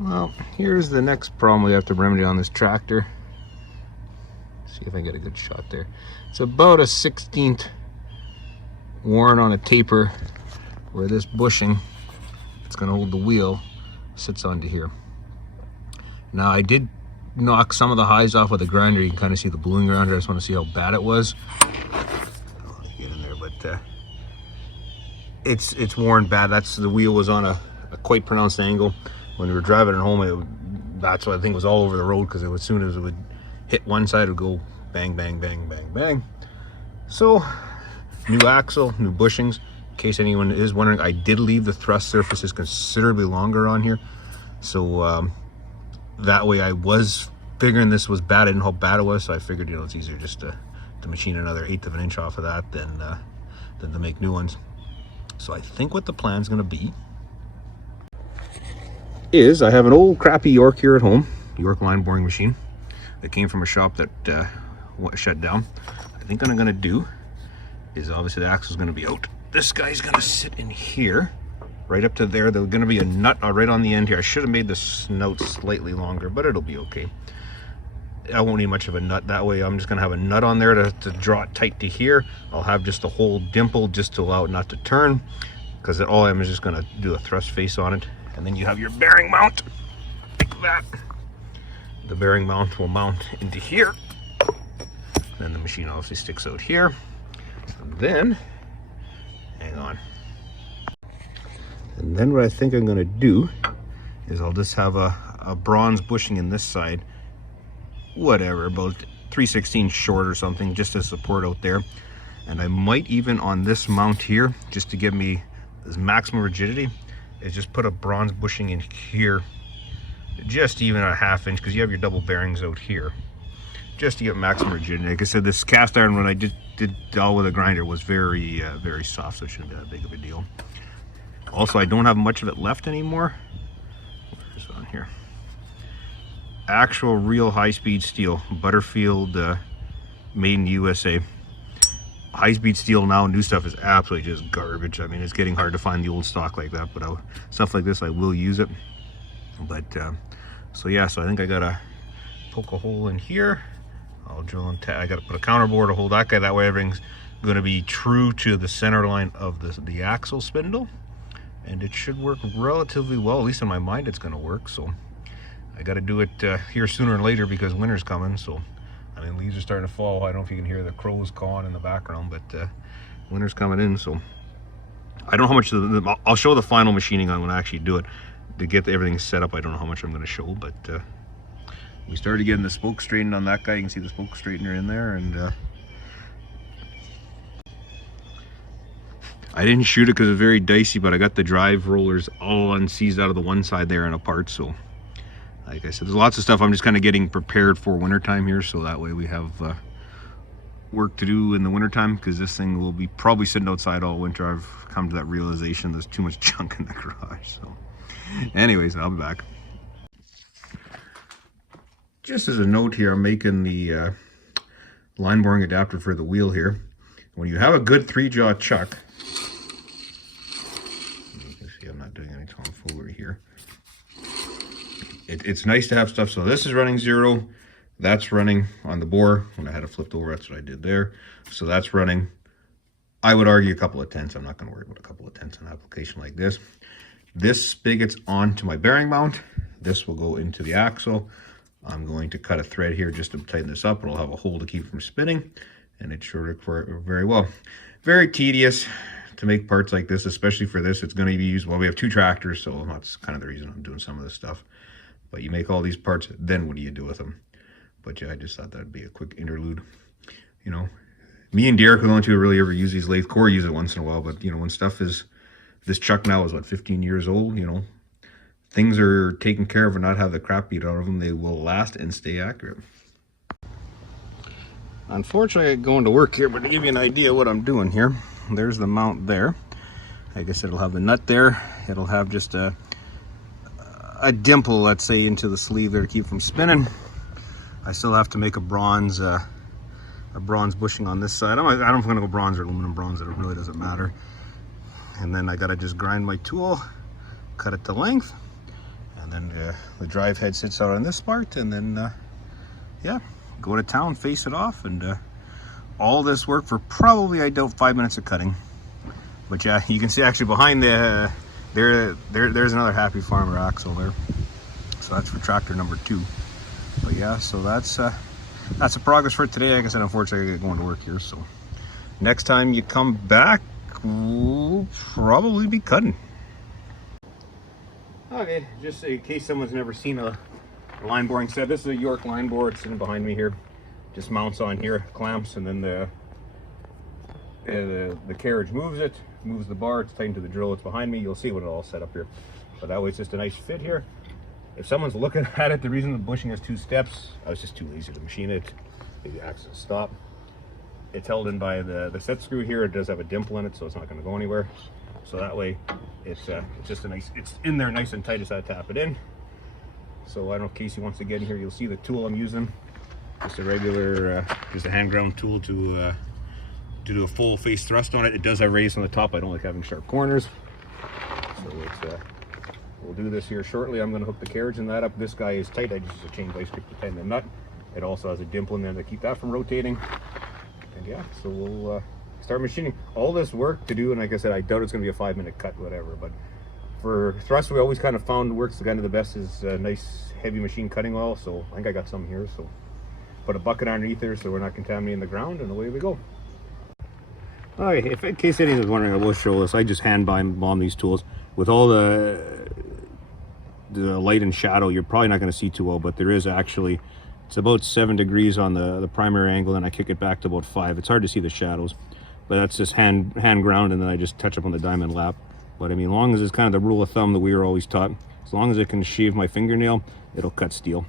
Well, here's the next problem we have to remedy on this tractor. See if I get a good shot there. It's about a 1/16 worn on a taper where this bushing, it's going to hold the wheel, sits onto here. Now I did knock some of the highs off with a grinder. You can kind of see the bluing around here. I just want to see how bad it was. I'll get in there, but it's worn bad. That's the wheel was on a quite pronounced angle. When we were driving it home, that's what I think was all over the road, because as soon as it would hit one side, it would go bang, bang, bang, bang, bang. So, new axle, new bushings. In case anyone is wondering, I did leave the thrust surfaces considerably longer on here. So that way I was figuring this was bad. I didn't know how bad it was, so I figured, it's easier just to machine another 1/8 of an inch off of that than to make new ones. So I think what the plan's gonna be is, I have an old crappy York here at home, York line boring machine that came from a shop that shut down. I think what I'm gonna do is, obviously the axle's gonna be out. This guy's gonna sit in here, right up to there. There's gonna be a nut right on the end here. I should have made the snout slightly longer, but it'll be okay. I won't need much of a nut. That way I'm just gonna have a nut on there to draw it tight to here. I'll have just a whole dimple just to allow it not to turn, because all I'm is just gonna do a thrust face on it. And then you have your bearing mount, like that. The bearing mount will mount into here. Then the machine obviously sticks out here. And then, hang on. And then what I think I'm gonna do is I'll just have a bronze bushing in this side, whatever, about 3/16 short or something, just to support out there. And I might even, on this mount here, just to give me this maximum rigidity, is just put a bronze bushing in here, just even a 1/2 inch, because you have your double bearings out here, just to get maximum rigidity. Like I said, this cast iron, when I did all with a grinder, was very very soft, so it shouldn't be that big of a deal. Also, I don't have much of it left anymore. Where's it on here? Actual real high-speed steel, Butterfield, made in the USA. High-speed steel now, new stuff is absolutely just garbage. I mean, it's getting hard to find the old stock like that, but stuff like this, I will use it. But so yeah, so I think I gotta poke a hole in here. I'll drill and I gotta put a counterbore to hold that guy. That way everything's gonna be true to the center line of the axle spindle, and it should work relatively well. At least in my mind, it's gonna work. So I gotta do it here sooner or later, because winter's coming. So I mean, leaves are starting to fall. I don't know if you can hear the crows cawing in the background, but winter's coming in. So I don't know how much I'll show the final machining on when I actually do it. To get everything set up, I don't know how much I'm going to show, but we started getting the spoke straightened on that guy. You can see the spoke straightener in there, and I didn't shoot it because it's very dicey, but I got the drive rollers all unseized out of the one side there and apart. So like I said, there's lots of stuff I'm just kind of getting prepared for wintertime here, so that way we have work to do in the wintertime, because this thing will be probably sitting outside all winter. I've come to that realization there's too much junk in the garage. So anyways, I'll be back. Just as a note here, I'm making the line boring adapter for the wheel here. When you have a good 3-jaw chuck, you can see I'm not doing any tomfoolery here. It's nice to have stuff. So this is running 0, that's running on the bore. When I had it flipped over, that's what I did there. So that's running, I would argue, a couple of tenths. I'm not going to worry about a couple of tenths on an application like this. This spigot's onto my bearing mount. This will go into the axle. I'm going to cut a thread here just to tighten this up. It'll have a hole to keep it from spinning, and it should work very well. Very tedious to make parts like this, especially for this. It's going to be used, well, we have 2 tractors, so that's kind of the reason I'm doing some of this stuff. But you make all these parts, then what do you do with them? But yeah, I just thought that'd be a quick interlude. Me and Derek are the only two who really ever use these lathe. Corey uses it once in a while, but when stuff is, this chuck now is what, 15 years old, things are taken care of and not have the crap beat out of them. They will last and stay accurate. Unfortunately, I'm going to work here, but to give you an idea what I'm doing here, there's the mount there. Like I said, it'll have the nut there. It'll have just a dimple, let's say, into the sleeve there to keep from spinning. I still have to make a bronze bushing on this side. I don't know if I'm going to go bronze or aluminum bronze. It really doesn't matter. And then I got to just grind my tool, cut it to length, and And then the drive head sits out on this part, and then yeah, go to town, face it off, and all this work for probably, I doubt, 5 minutes of cutting. But yeah, you can see actually behind the there's another Happy Farmer axle there. So that's for tractor number 2. But yeah, so that's the progress for today. Like I said, unfortunately I gotta go to work here, so next time you come back we'll probably be cutting. Okay, just in case someone's never seen a line boring set, this is a York line bore. It's sitting behind me here. Just mounts on here, clamps, and then the carriage moves it, moves the bar. It's tightened to the drill. It's behind me. You'll see when it's all set up here. But that way it's just a nice fit here. If someone's looking at it, the reason the bushing has 2 steps, I was just too lazy to machine it. The axle stop. It's held in by the set screw here. It does have a dimple in it, so it's not going to go anywhere. So that way, it's just a nice. It's in there nice and tight as I tap it in. So I don't know if Casey wants to get in here. You'll see the tool I'm using. Just a regular, just a hand ground tool to do a full face thrust on it. It does have raised on the top. I don't like having sharp corners. So we'll do this here shortly. I'm going to hook the carriage in that up. This guy is tight. I just use a chain vice grip to tighten the nut. It also has a dimple in there to keep that from rotating. And yeah, so we'll start machining. All this work to do, and like I said, I doubt it's going to be a 5-minute cut, whatever. But for thrust, we always kind of found works kind of the best is nice heavy machine cutting oil. So I think I got some here. So put a bucket underneath there so we're not contaminating the ground, and away we go. Alright, if in case anyone's wondering, I will show this. I just hand bomb these tools with all the light and shadow. You're probably not going to see too well, but there is actually, it's about 7 degrees on the primary angle, and I kick it back to about 5. It's hard to see the shadows, but that's just hand ground, and then I just touch up on the diamond lap. But I mean, as long as it's kind of the rule of thumb that we were always taught, as long as it can shave my fingernail, it'll cut steel.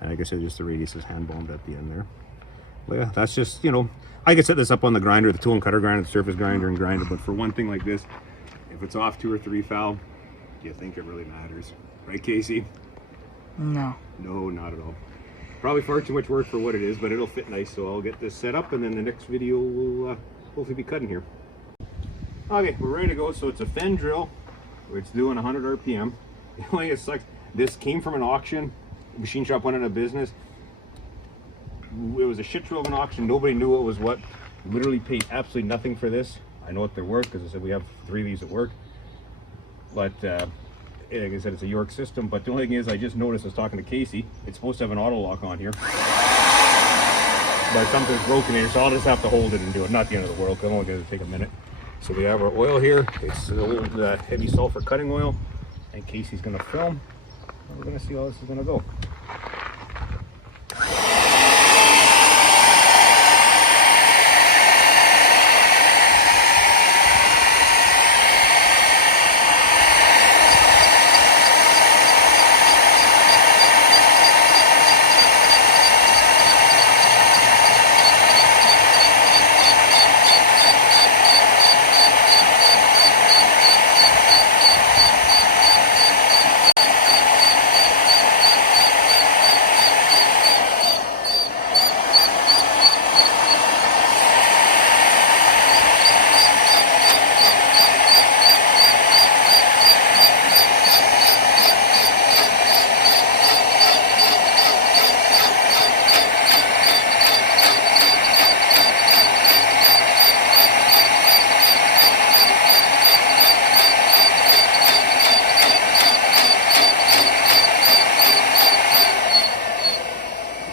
And like I said, just the radius is hand bombed at the end there. But yeah, that's just, you know, I could set this up on the grinder, the tool and cutter grinder, the surface grinder, and grind it. But for one thing like this, if it's off 2 or 3 foul, do you think it really matters? Right, Casey? No. No, not at all. Probably far too much work for what it is, but it'll fit nice. So I'll get this set up, and then the next video will hopefully be cutting here. Okay, we're ready to go. So it's a Fen drill, where it's doing 100 RPM. The only thing that sucks, this came from an auction. The machine shop went out of business. It was a shit show of an auction. Nobody knew what was what. Literally paid absolutely nothing for this. I know what they're worth because I said we have 3 of these at work. But like I said, it's a York system. But the only thing is, I just noticed, I was talking to Casey, it's supposed to have an auto lock on here. But something's broken here, so I'll just have to hold it and do it. Not the end of the world, because I'm only going to take a minute. So we have our oil here. It's the old heavy sulfur cutting oil. And Casey's going to film. And we're going to see how this is going to go.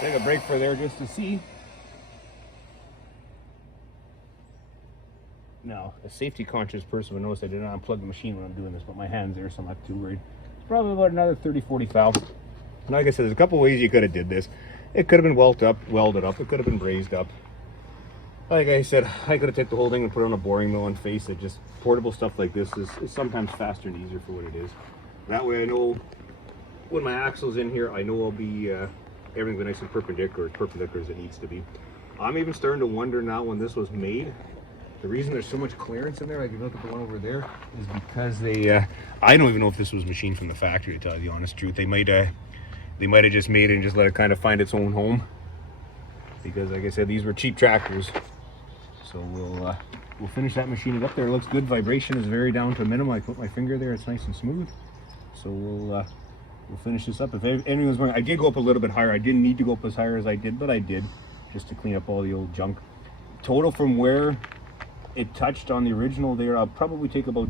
Take a break for there just to see. Now, a safety conscious person would notice I did not unplug the machine when I'm doing this, but my hand's there, so I'm not too worried. It's probably about another 30-40 valves. And like I said, there's a couple ways you could have did this. It could have been welded up, it could have been brazed up. Like I said, I could have taken the whole thing and put it on a boring mill and face it. Just portable stuff like this is sometimes faster and easier for what it is. That way I know when my axle's in here, I know I'll be everything will be nice and perpendicular as it needs to be. I'm even starting to wonder now, when this was made, the reason there's so much clearance in there, like if you look at the one over there, is because they I don't even know if this was machined from the factory, to tell you the honest truth. They might have just made it and just let it kind of find its own home, because like I said, these were cheap tractors. So we'll finish that machining up there. It looks good. Vibration is very down to a minimum. I put my finger there, it's nice and smooth. So we'll we'll finish this up. If anyone's wondering, I did go up a little bit higher. I didn't need to go up as high as I did, but I did, just to clean up all the old junk. Total from where it touched on the original there, I'll probably take about,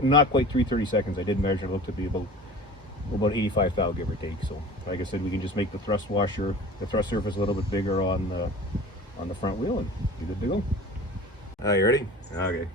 not quite 330 seconds. I did measure, it looked to be about 85 thou, give or take. So like I said, we can just make the thrust washer, the thrust surface a little bit bigger on the front wheel, and you're good to go. You ready? Okay.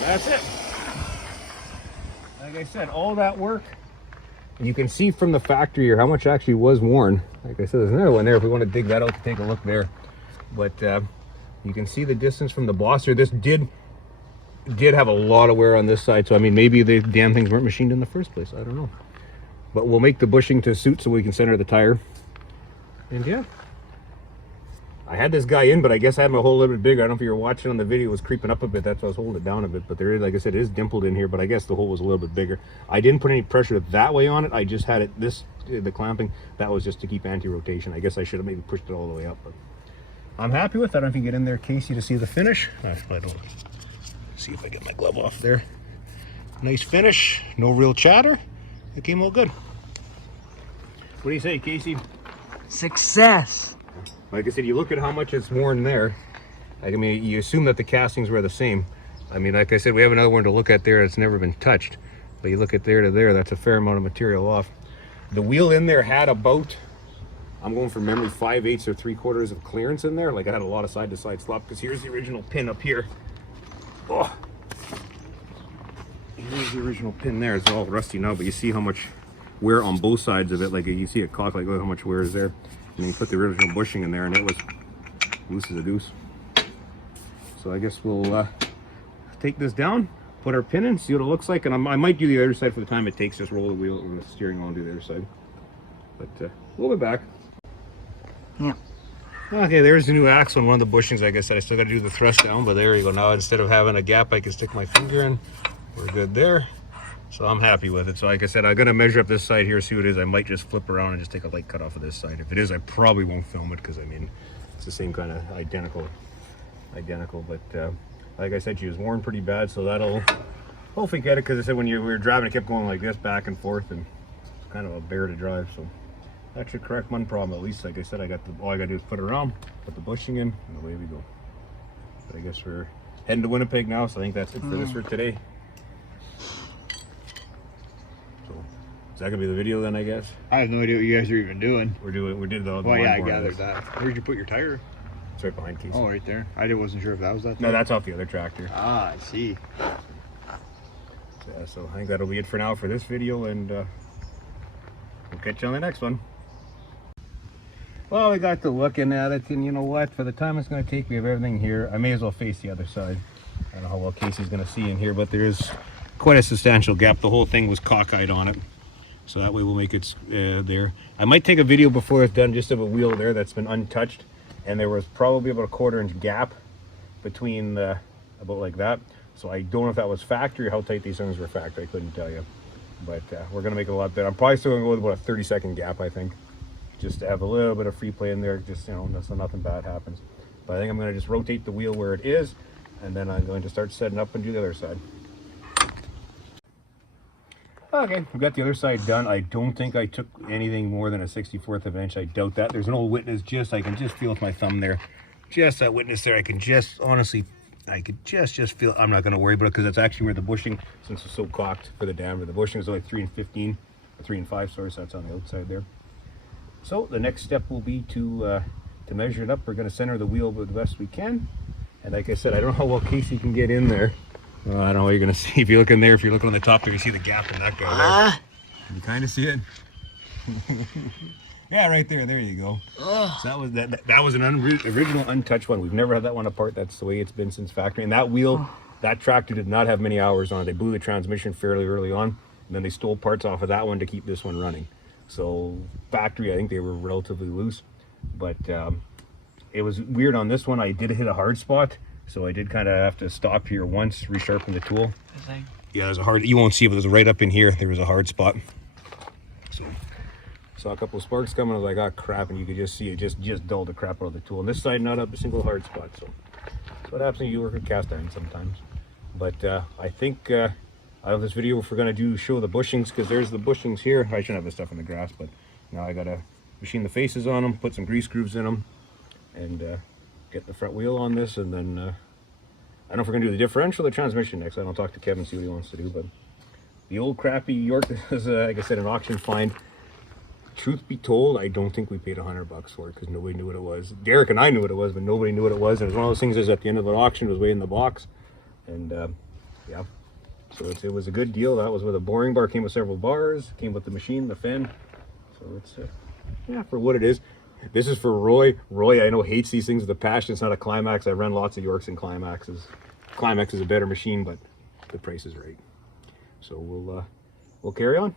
That's it. Like I said, all that work. You can see from the factory here how much actually was worn. Like I said, there's another one there if we want to dig that out to take a look there. But you can see the distance from the bosser. This did have a lot of wear on this side. So I mean, maybe the damn things weren't machined in the first place. I don't know. But we'll make the bushing to suit so we can center the tire. And yeah. I had this guy in, but I guess I had him a whole little bit bigger. I don't know if you were watching on the video, it was creeping up a bit. That's why I was holding it down a bit. But there is, like I said, it is dimpled in here, but I guess the hole was a little bit bigger. I didn't put any pressure that way on it. I just had it, the clamping, that was just to keep anti-rotation. I guess I should have maybe pushed it all the way up. But I'm happy with that. I don't know if you can get in there, Casey, to see the finish. I don't see if I get my glove off there. Nice finish, no real chatter. It came all good. What do you say, Casey? Success. Like I said, you look at how much it's worn there. I mean, you assume that the castings were the same. I mean, like I said, we have another one to look at there that's never been touched. But you look at there to there, that's a fair amount of material off. The wheel in there had about, I'm going from memory, 5/8 or 3/4 of clearance in there. Like I had a lot of side-to-side slop, because here's the original pin up here. Oh, here's the original pin there. It's all rusty now, but you see how much wear on both sides of it. Like you see it cock, like look how much wear is there. And you put the original bushing in there, and it was loose as a goose. So I guess we'll take this down, put our pin in, see what it looks like, and I might do the other side for the time it takes. Just roll the wheel and the steering wheel and do the other side. But we'll be back. Yeah. Okay, there's the new axle and one of the bushings. Like I said, I still got to do the thrust down, but there you go. Now instead of having a gap, I can stick my finger in. We're good there. So I'm happy with it. So like I said, I'm going to measure up this side here, see what it is. I might just flip around and just take a light cut off of this side. If it is, I probably won't film it, because I mean, it's the same kind of identical. But like I said, she was worn pretty bad, so that'll hopefully get it, because I said when we were driving, it kept going like this back and forth, and it's kind of a bear to drive. So that should correct one problem at least. Like I said, all I got to do is put it around, put the bushing in, and away we go. But I guess we're heading to Winnipeg now, so I think that's it for this for today. Is that gonna be the video then, I guess? I have no idea what you guys are even doing. We did the Well, yeah, I gathered that. Where'd you put your tire? It's right behind Casey. Oh, right there. I wasn't sure if that was that. No, that's off the other tractor. Ah, I see. So I think that'll be it for now for this video, and we'll catch you on the next one. Well, we got to looking at it, and you know what? For the time it's going to take, we have everything here. I may as well face the other side. I don't know how well Casey's going to see in here, but there is quite a substantial gap. The whole thing was cockeyed on it. So that way we'll make it there. I might take a video before it's done just of a wheel there that's been untouched, and there was probably about a 1/4 inch gap between about like that. So I don't know if that was factory or how tight these things were factory. I couldn't tell you. But we're gonna make it a lot better. I'm probably still gonna go with about a 30-second gap, I think, just to have a little bit of free play in there, just, you know, so nothing bad happens. But I think I'm gonna just rotate the wheel where it is, and then I'm going to start setting up and do the other side. Okay, we've got the other side done. I don't think I took anything more than a 64th of an inch. I doubt that. There's an old witness, I can just feel with my thumb there. Just that witness there, I can just honestly I could just feel, I'm not going to worry about it because that's actually where the bushing, since it's so cocked for the diameter, the bushing is only 3 and 15, or 3 and 5, sorry, so that's on the outside there. So the next step will be to measure it up. We're going to center the wheel the best we can. And like I said, I don't know how well Casey can get in there. I don't know what you're going to see. If you look in there, if you're looking on the top there, you see the gap in that guy there. Can you kind of see it? Yeah, right there. There you go. So that was an original untouched one. We've never had that one apart. That's the way it's been since factory. And that wheel, that tractor did not have many hours on it. They blew the transmission fairly early on, and then they stole parts off of that one to keep this one running. So factory, I think they were relatively loose, but it was weird on this one. I did hit a hard spot, so I did kind of have to stop here once, resharpen the tool. Yeah, there's a hard, you won't see it, but there's right up in here, there was a hard spot. So saw a couple of sparks coming. I was like, oh crap, and you could just see it just dulled the crap out of the tool. And this side, not up a single hard spot. So that's what happens when you work with cast iron sometimes. But I think out of this video, if we're going to show the bushings, because there's the bushings here. I shouldn't have this stuff in the grass, but now I got to machine the faces on them, put some grease grooves in them, and get the front wheel on this. And then I don't know if we're going to do the differential or the transmission next. I don't talk to Kevin, see what he wants to do. But the old crappy York is, like I said, an auction find. Truth be told, I don't think we paid $100 for it because nobody knew what it was. Derek and I knew what it was, but nobody knew what it was. And it was one of those things is at the end of an auction, it was way in the box. And yeah, so it was a good deal. That was with a boring bar, came with several bars, came with the machine, the fin. So it's, yeah, for what it is. This is for Roy. Roy, I know, hates these things with a passion. It's not a Climax. I run lots of Yorks and Climaxes. Climax is a better machine, but the price is right. So we'll carry on.